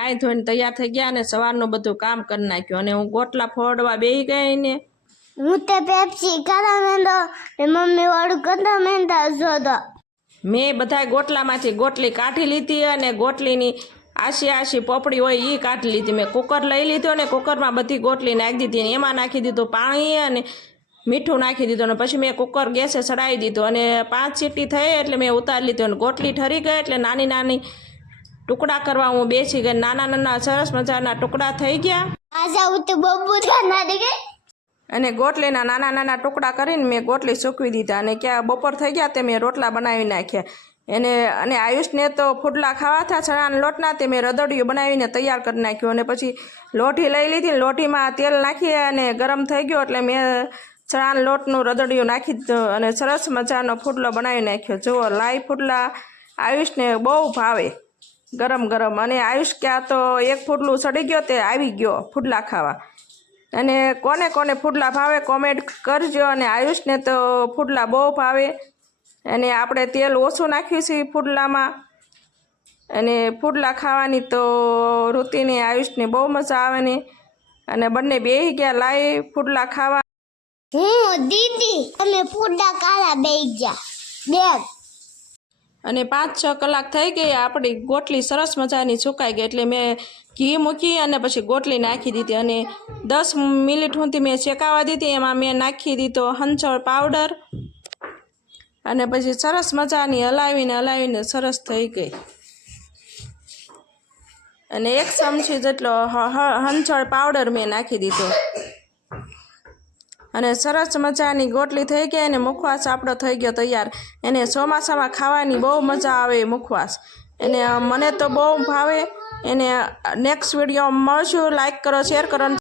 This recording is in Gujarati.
નાઈ ધોઈને તૈયાર થઈ ગયા અને સવારનું બધું કામ કરી નાખ્યું. અને હું ગોટલા ફોડવા બેહી ગઈ ને. હું તે પેપ્સી કરા મેંદો ને મમ્મી વાળું કદા મેંદા જોદો મેં બધા ગોટલામાંથી ગોટલી કાઢી લીધી અને ગોટલીની આશી આશી પોપડી હોય એ કાઢી લીધી. મેં કુકર લઈ લીધું અને કુકરમાં બધી ગોટલી નાખી દીધી અને એમાં નાખી દીધું પાણી અને મીઠું નાખી દીધું અને પછી મેં કુકર ગેસે ચડાવી દીધું. અને પાંચ સીટી થઈ એટલે મેં ઉતારી લીધું અને ગોટલી ઠરી ગઈ એટલે નાની નાની ટુકડા કરવા હું બેસી ગઈ નાના નાના સરસ મજાના ટુકડા થઈ ગયા. આજા તો બબુ ના દેગે અને ગોટલીના નાના નાના ટુકડા કરીને મેં ગોટલી સૂકવી દીધા અને ક્યાં બપોર થઈ ગયા તે મેં રોટલા બનાવી નાખ્યા. એને અને આયુષને તો ફૂટલા ખાવા હતા ચણાના લોટના તે મેં રદડિયું બનાવીને તૈયાર કરી નાખ્યું અને પછી લોઢી લઈ લીધી લોઢીમાં તેલ નાખી અને ગરમ થઈ ગયો એટલે મેં ચણાના લોટનું રદડિયું નાખી દીધું અને સરસ મજાનો ફૂટલો બનાવી નાખ્યો. જુઓ લાઈ ફૂટલા આયુષને બહુ ભાવે. ગરમ ગરમ. અને આયુષ ક્યાં તો એક ફૂટલું સડી ગયો તે આવી ગયો ફૂડલા ખાવા. અને કોને કોને ફૂડલા ભાવે કોમેન્ટ કરજો. અને આયુષને તો ફૂડલા બહુ ભાવે. અને આપણે તેલ ઓછું નાખ્યું છે ફૂડલામાં અને ફૂડલા ખાવાની તો ઋતિને આયુષને બહુ મજા આવે ને. અને બંને બેસી ગયા લાઈ ફૂડલા ખાવા. હું દીદી, તમે ફૂડલા કાલા બેઈ ગયા. બેગ અને પાંચ છ કલાક થઈ ગઈ, આપણી ગોટલી સરસ મજાની સુકાઈ ગઈ એટલે મેં ઘી મૂકી અને પછી ગોટલી નાખી દીધી અને દસ મિનિટ સુધી મેં શેકાવા દીધી, એમાં મેં નાખી દીધો હંચળ પાવડર અને પછી સરસ મજાની હલાવીને હલાવીને સરસ થઈ ગઈ. અને એક ચમચી જેટલો હંચળ પાવડર મેં નાખી દીધો. અને સરસ મજાની ગોટલી થઈ ગઈ અને મુખવાસ આપણો થઈ ગયો તૈયાર. એને ચોમાસામાં ખાવાની બહુ મજા આવે મુખવાસ. એને મને તો બહુ ભાવે. એને નેક્સ્ટ વીડિયો મળશું. લાઈક કરો શેર કરો